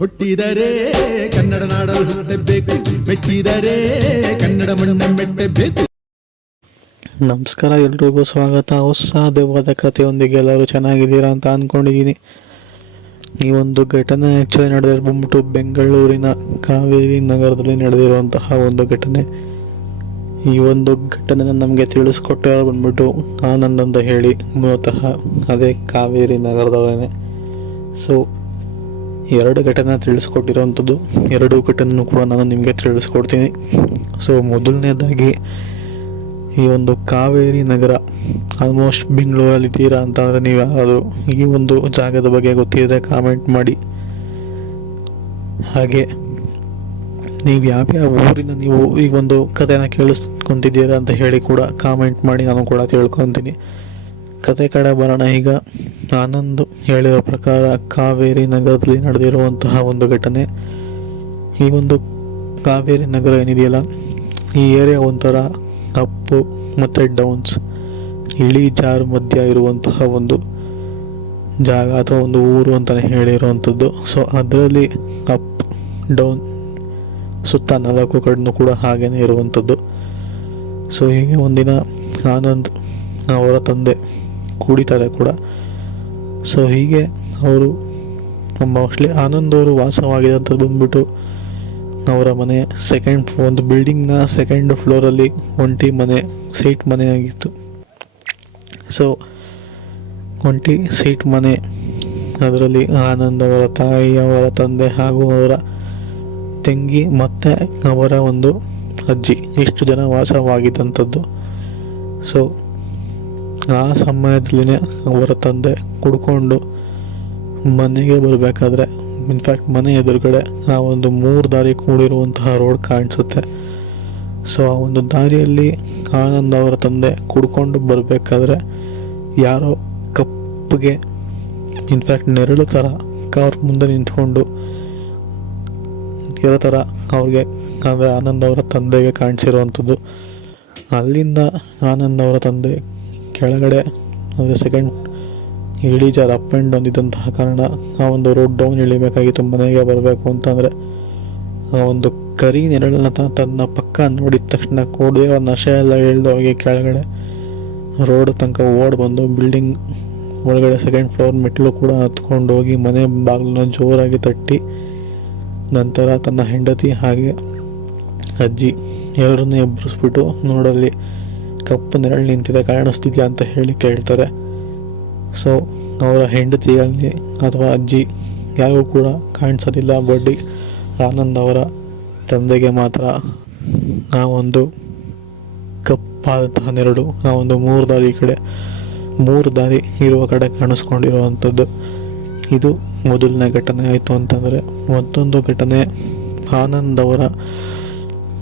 ಹುಟ್ಟಿದರೆ ಕನ್ನಡ ನಾಡಲು ಹುಟ್ಟಬೇಕು, ಮೆಚ್ಚಿದರೆ ಕನ್ನಡ ಮಣ್ಣ ಮೆಟ್ಟಬೇಕು. ನಮಸ್ಕಾರ, ಎಲ್ರಿಗೂ ಸ್ವಾಗತ. ಹೊಸದವಾದ ಕಥೆಯೊಂದಿಗೆ ಎಲ್ಲರೂ ಚೆನ್ನಾಗಿದ್ದೀರಾ ಅಂತ ಅಂದ್ಕೊಂಡಿದ್ದೀನಿ. ಈ ಒಂದು ಘಟನೆ ಆ್ಯಕ್ಚುಲಿ ನಡೆದಿರ್ಬಂದ್ಬಿಟ್ಟು ಬೆಂಗಳೂರಿನ ಕಾವೇರಿ ನಗರದಲ್ಲಿ ನಡೆದಿರುವಂತಹ ಒಂದು ಘಟನೆ. ಈ ಒಂದು ಘಟನೆನ ನಮಗೆ ತಿಳಿಸ್ಕೊಟ್ಟಿರೋ ಬಂದ್ಬಿಟ್ಟು ಆನಂದ್ ಅಂತ ಹೇಳಿ, ಮೂಲತಃ ಅದೇ ಕಾವೇರಿ ನಗರದವರೇನೆ. ಸೊ ಎರಡು ಘಟನೆ ತಿಳಿಸ್ಕೊಟ್ಟಿರೋವಂಥದ್ದು, ಎರಡೂ ಘಟನೆನೂ ಕೂಡ ನಾನು ನಿಮಗೆ ತಿಳಿಸ್ಕೊಡ್ತೀನಿ. ಸೊ ಮೊದಲನೇದಾಗಿ, ಈ ಒಂದು ಕಾವೇರಿ ನಗರ ಆಲ್ಮೋಸ್ಟ್ ಬೆಂಗಳೂರಲ್ಲಿ ಇದ್ದೀರಾ ಅಂತಂದರೆ ನೀವು ಯಾರಾದರೂ ಈ ಒಂದು ಜಾಗದ ಬಗ್ಗೆ ಗೊತ್ತಿದ್ದರೆ ಕಾಮೆಂಟ್ ಮಾಡಿ. ಹಾಗೆ ನೀವು ಯಾವ್ಯಾವ ಊರಿನ ನೀವು ಈ ಒಂದು ಕಥೆನ ಕೇಳಿಸ್ಕೊತಿದ್ದೀರಾ ಅಂತ ಹೇಳಿ ಕೂಡ ಕಾಮೆಂಟ್ ಮಾಡಿ, ನಾನು ಕೂಡ ತಿಳ್ಕೊತೀನಿ. ಕತೆ ಕಡೆ ಬರೋಣ. ಈಗ ಆನಂದ್ ಹೇಳಿರೋ ಪ್ರಕಾರ ಕಾವೇರಿ ನಗರದಲ್ಲಿ ನಡೆದಿರುವಂತಹ ಒಂದು ಘಟನೆ. ಈ ಒಂದು ಕಾವೇರಿ ನಗರ ಏನಿದೆಯಲ್ಲ, ಈ ಏರಿಯಾ ಒಂಥರ ಅಪ್ಪು ಮತ್ತು ಡೌನ್ಸ್, ಇಳಿ ಜಾರು ಮಧ್ಯ ಇರುವಂತಹ ಒಂದು ಜಾಗ ಅಥವಾ ಒಂದು ಊರು ಅಂತಲೇ ಹೇಳಿರುವಂಥದ್ದು. ಸೊ ಅದರಲ್ಲಿ ಅಪ್ ಡೌನ್ ಸುತ್ತ 4 ಕಡೆನೂ ಕೂಡ ಹಾಗೇನೇ ಇರುವಂಥದ್ದು. ಸೊ ಹೀಗೆ ಒಂದಿನ ಆನಂದ್ ಅವರ ತಂದೆ ಕುಡಿತಾರೆ ಕೂಡ. ಸೊ ಹೀಗೆ ಅವರು ಮೋಸ್ಟ್ಲಿ ಆನಂದ್ ಅವರು ವಾಸವಾಗಿದ್ದಂಥದ್ದು ಬಂದ್ಬಿಟ್ಟು ಅವರ ಮನೆ ಒಂದು ಬಿಲ್ಡಿಂಗ್ನ 2nd ಫ್ಲೋರಲ್ಲಿ ಒಂಟಿ ಮನೆ, ಸೈಟ್ ಮನೆ ಆಗಿತ್ತು. ಸೊ ಒಂಟಿ ಸೈಟ್ ಮನೆ, ಅದರಲ್ಲಿ ಆನಂದ್ ಅವರ ತಾಯಿ, ಅವರ ತಂದೆ ಹಾಗೂ ಅವರ ತಂಗಿ ಮತ್ತು ಅವರ ಒಂದು ಅಜ್ಜಿ, ಇಷ್ಟು ಜನ ವಾಸವಾಗಿದ್ದಂಥದ್ದು. ಸೊ ಆ ಸಮಯದಲ್ಲಿನೇ ಅವರ ತಂದೆ ಕುಡ್ಕೊಂಡು ಮನೆಗೆ ಬರಬೇಕಾದ್ರೆ, ಇನ್ಫ್ಯಾಕ್ಟ್ ಮನೆ ಎದುರುಗಡೆ ಆ ಒಂದು 3 ದಾರಿ ಕೂಡಿರುವಂತಹ ರೋಡ್ ಕಾಣಿಸುತ್ತೆ. ಸೊ ಆ ಒಂದು ದಾರಿಯಲ್ಲಿ ಆನಂದ್ ಅವರ ತಂದೆ ಕುಡ್ಕೊಂಡು ಬರಬೇಕಾದ್ರೆ ಯಾರೋ ಕಪ್ಪಗೆ, ಇನ್ಫ್ಯಾಕ್ಟ್ ನೆರಳು ಥರ ಅವ್ರ ಮುಂದೆ ನಿಂತ್ಕೊಂಡು ಇರೋ ಥರ ಅವ್ರಿಗೆ, ಅಂದರೆ ಆನಂದ್ ಅವರ ತಂದೆಗೆ ಕಾಣಿಸಿರುವಂಥದ್ದು. ಅಲ್ಲಿಂದ ಆನಂದ್ ಅವರ ತಂದೆ ಕೆಳಗಡೆ, ಅಂದರೆ 2nd ಇಳಿಜಾರು ಅಪ್ ಆ್ಯಂಡ್ ಡೌನ್ ಇದ್ದಂತಹ ಕಾರಣ ಆ ಒಂದು ರೋಡ್ ಡೌನ್ ಇಳಿಬೇಕಾಗಿತ್ತು ಮನೆಗೆ ಬರಬೇಕು ಅಂತಂದರೆ. ಆ ಒಂದು ಕರಿ ನೆರಳನ್ನ ತನ್ನ ಪಕ್ಕ ನೋಡಿದ ತಕ್ಷಣ ಕೂಡಿರೋ ನಶೆ ಎಲ್ಲ ಇಳಿದು ಹೋಗಿ ಕೆಳಗಡೆ ರೋಡ್ ತನಕ ಓಡಿ ಬಂದು ಬಿಲ್ಡಿಂಗ್ ಒಳಗಡೆ 2nd ಫ್ಲೋರ್ ಮೆಟ್ಲು ಕೂಡ ಹತ್ಕೊಂಡು ಹೋಗಿ ಮನೆ ಬಾಗಿಲನ್ನ ಜೋರಾಗಿ ತಟ್ಟಿ, ನಂತರ ತನ್ನ ಹೆಂಡತಿ ಹಾಗೆ ಅಜ್ಜಿ ಎಲ್ಲರನ್ನೂ ಎಬ್ಬರಿಸ್ಬಿಟ್ಟು ನೋಡಲ್ಲಿ ಕಪ್ಪು ನೆರಳು ನಿಂತಿದೆ, ಕಾಣಿಸ್ತಿದ್ಯಾ ಅಂತ ಹೇಳಿ ಕೇಳ್ತಾರೆ. ಸೊ ಅವರ ಹೆಂಡತಿಯಾಗಲಿ ಅಥವಾ ಅಜ್ಜಿ ಯಾರಿಗೂ ಕೂಡ ಕಾಣಿಸೋದಿಲ್ಲ. ಬಡ್ಡಿ ಆನಂದ್ ಅವರ ತಂದೆಗೆ ಮಾತ್ರ ಆ ಒಂದು ಕಪ್ಪಾದಂತಹ ನೆರಳು ಆ ಒಂದು 3 ದಾರಿ ಇರುವ ಕಡೆ ಕಾಣಿಸ್ಕೊಂಡಿರುವಂಥದ್ದು. ಇದು ಮೊದಲನೇ ಘಟನೆ ಆಯಿತು ಅಂತಂದರೆ, ಮತ್ತೊಂದು ಘಟನೆ, ಆನಂದ್ ಅವರ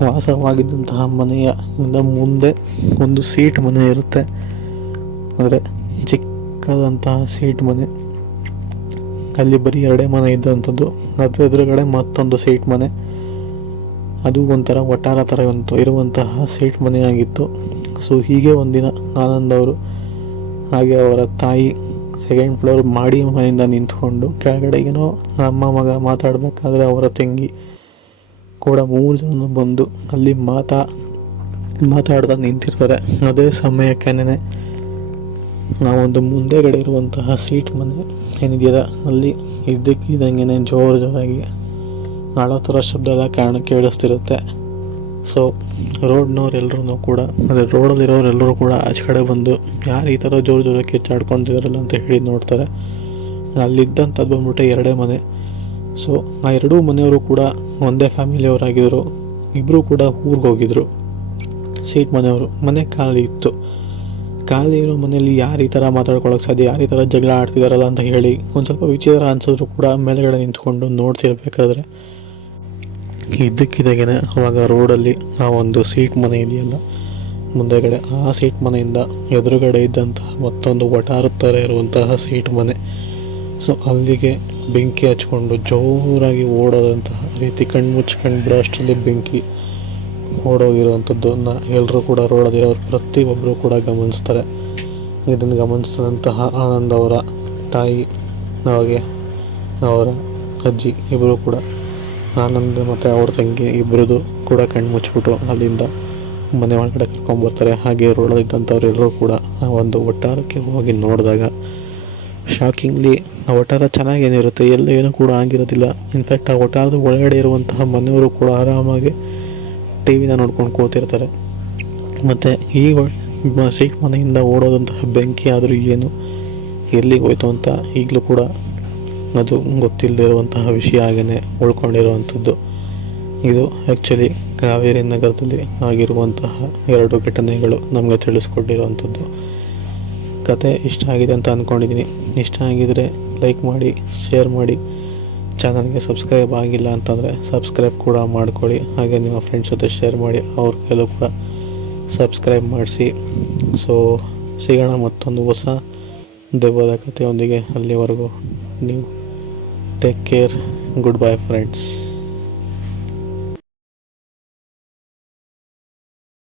ವಾಸವಾಗಿದ್ದಂತಹ ಮನೆಯ ಮುಂದೆ ಒಂದು ಸೀಟ್ ಮನೆ ಇರುತ್ತೆ. ಅಂದರೆ ಚಿಕ್ಕದಂತಹ ಸೀಟ್ ಮನೆ, ಅಲ್ಲಿ ಬರೀ 2 ಮನೆ ಇದ್ದಂಥದ್ದು. ಅದ್ರ ಎದುರುಗಡೆ ಮತ್ತೊಂದು ಸೀಟ್ ಮನೆ, ಅದು ಒಂಥರ ವಟಾರ ಥರ ಇರುವಂತಹ ಸೀಟ್ ಮನೆಯಾಗಿತ್ತು. ಸೊ ಹೀಗೆ ಒಂದಿನ ಆನಂದ್ ಅವರು ಹಾಗೆ ಅವರ ತಾಯಿ 2nd ಫ್ಲೋರ್ ಮಾಡಿ ಮನೆಯಿಂದ ನಿಂತ್ಕೊಂಡು ಕೆಳಗಡೆ ಏನೋ ಅಮ್ಮ ಮಗ ಮಾತಾಡಬೇಕಾದ್ರೆ ಅವರ ತಂಗಿ ಕೂಡ 3 ಜನ ಬಂದು ಅಲ್ಲಿ ಮಾತಾಡ್ತಾ ನಿಂತಿರ್ತಾರೆ. ಅದೇ ಸಮಯಕ್ಕೇನೆ ನಾವೊಂದು ಮುಂದೆಗಡೆ ಇರುವಂತಹ ಸೀಟ್ ಮನೆ ಏನಿದೆಯಲ್ಲ, ಅಲ್ಲಿ ಇದ್ದಕ್ಕಿದ್ದಂಗೆ ಜೋರಾಗಿ ಆಡೋ ಥರ ಶಬ್ದ ಎಲ್ಲ ಕೇಳಿಸ್ತಿರುತ್ತೆ. ಸೊ ರೋಡ್ನವ್ರೆಲ್ಲರೂ ಕೂಡ, ಅಂದರೆ ರೋಡಲ್ಲಿರೋರೆಲ್ಲರೂ ಕೂಡ ಆಚೆ ಕಡೆ ಬಂದು ಯಾರು ಈ ಥರ ಜೋರಾಗಿ ಕಿಚ್ಚಾಡ್ಕೊತಿದಾರಲ್ಲ ಅಂತ ಹೇಳಿ ನೋಡ್ತಾರೆ. ಅಲ್ಲಿದ್ದಂಥದ್ದು ಬಂದ್ಬಿಟ್ಟು 2 ಮನೆ. ಸೊ ಆ 2 ಮನೆಯವರು ಕೂಡ ಒಂದೇ ಫ್ಯಾಮಿಲಿಯವರಾಗಿದ್ದರು. ಇಬ್ಬರು ಕೂಡ ಊರಿಗೆ ಹೋಗಿದ್ರು. ಸೀಟ್ ಮನೆಯವರು ಮನೆ ಖಾಲಿ ಇತ್ತು. ಖಾಲಿ ಇರೋ ಮನೆಯಲ್ಲಿ ಯಾರು ಈ ಥರ ಮಾತಾಡ್ಕೊಳ್ಳೋಕೆ ಸಾಧ್ಯ, ಯಾರು ಈ ಥರ ಜಗಳ ಆಡ್ತಿದಾರಲ್ಲ ಅಂತ ಹೇಳಿ ಒಂದು ಸ್ವಲ್ಪ ವಿಚಿತ್ರ ಅನಿಸಿದ್ರು ಕೂಡ ಮೇಲ್ಗಡೆ ನಿಂತ್ಕೊಂಡು ನೋಡ್ತಿರ್ಬೇಕಾದ್ರೆ ಇದ್ದಕ್ಕಿದ್ದಾಗೇನೆ ಅವಾಗ ರೋಡಲ್ಲಿ ಆ ಒಂದು ಸೀಟ್ ಮನೆ ಇದೆಯಲ್ಲ ಮುಂದೆಗಡೆ, ಆ ಸೀಟ್ ಮನೆಯಿಂದ ಎದುರುಗಡೆ ಇದ್ದಂತಹ ಮತ್ತೊಂದು ವಟಾರದ ಥರ ಇರುವಂತಹ ಸೀಟ್ ಮನೆ. ಸೊ ಅಲ್ಲಿಗೆ ಬೆಂಕಿ ಹಚ್ಕೊಂಡು ಜೋರಾಗಿ ಓಡೋದಂತಹ ರೀತಿ, ಕಣ್ಣು ಮುಚ್ಕೊಂಡು ಬಿಡೋ ಅಷ್ಟರಲ್ಲಿ ಬೆಂಕಿ ಓಡೋಗಿರುವಂಥದ್ದನ್ನು ಎಲ್ಲರೂ ಕೂಡ ರೋಡಲ್ಲಿರೋರು ಪ್ರತಿಯೊಬ್ಬರು ಕೂಡ ಗಮನಿಸ್ತಾರೆ. ಇದನ್ನು ಗಮನಿಸಿದಂತಹ ಆನಂದ್ ಅವರ ತಾಯಿ, ಹಾಗೆ ಅವರ ಅಜ್ಜಿ ಇಬ್ಬರು ಕೂಡ ಆನಂದ್ ಮತ್ತು ಅವ್ರ ತಂಗಿ ಇಬ್ಬರದು ಕೂಡ ಕಣ್ಣು ಮುಚ್ಚಿಬಿಟ್ಟು ಅಲ್ಲಿಂದ ಮನೆ ಒಳಗಡೆ ಕರ್ಕೊಂಬರ್ತಾರೆ. ಹಾಗೆ ರೋಡಲ್ಲಿದ್ದಂಥವ್ರು ಎಲ್ಲರೂ ಕೂಡ ಆ ಒಂದು ಒಟ್ಟಾರಕ್ಕೆ ಹೋಗಿ ನೋಡಿದಾಗ ಶಾಕಿಂಗ್ಲಿ ಆ ಒಟ್ಟಾರ ಚೆನ್ನಾಗೇನಿರುತ್ತೆ, ಎಲ್ಲ ಏನೂ ಕೂಡ ಆಗಿರೋದಿಲ್ಲ. ಇನ್ಫ್ಯಾಕ್ಟ್ ಆ ಒಟ್ಟಾರದ ಒಳಗಡೆ ಇರುವಂತಹ ಮನೆಯವರು ಕೂಡ ಆರಾಮಾಗಿ ಟಿ ವಿನ ನೋಡ್ಕೊಂಡು ಕೂತಿರ್ತಾರೆ. ಮತ್ತು ಈ ಸೀಟ್ ಮನೆಯಿಂದ ಓಡೋದಂತಹ ಬೆಂಕಿ ಆದರೂ ಏನು ಎಲ್ಲಿಗೆ ಹೋಯ್ತು ಅಂತ ಈಗಲೂ ಕೂಡ ಅದು ಗೊತ್ತಿಲ್ಲದಿರುವಂತಹ ವಿಷಯ ಹಾಗೆಯೇ ಉಳ್ಕೊಂಡಿರುವಂಥದ್ದು. ಇದು ಆ್ಯಕ್ಚುಲಿ ಕಾವೇರಿ ನಗರದಲ್ಲಿ ಆಗಿರುವಂತಹ 2 ಘಟನೆಗಳು ನಮಗೆ ತಿಳಿಸ್ಕೊಟ್ಟಿರುವಂಥದ್ದು. ಕತೆ ಇಷ್ಟ ಆಗಿದೆ ಅಂತ ಅಂದ್ಕೊಂಡಿದ್ದೀನಿ. ಇಷ್ಟ ಆಗಿದರೆ ಲೈಕ್ ಮಾಡಿ, ಶೇರ್ ಮಾಡಿ, ಚಾನಲ್ಗೆ ಸಬ್ಸ್ಕ್ರೈಬ್ ಆಗಿಲ್ಲ ಅಂತಂದರೆ ಸಬ್ಸ್ಕ್ರೈಬ್ ಕೂಡ ಮಾಡ್ಕೊಳ್ಳಿ. ಹಾಗೆ ನಿಮ್ಮ ಫ್ರೆಂಡ್ಸ್ ಜೊತೆ ಶೇರ್ ಮಾಡಿ, ಅವ್ರ ಕೈಲೂ ಕೂಡ ಸಬ್ಸ್ಕ್ರೈಬ್ ಮಾಡಿಸಿ. ಸೊ ಸಿಗೋಣ ಮತ್ತೊಂದು ಹೊಸ ದೆವ್ವದ ಕಥೆಯೊಂದಿಗೆ. ಅಲ್ಲಿವರೆಗೂ ನೀವು take care. Good bye friends.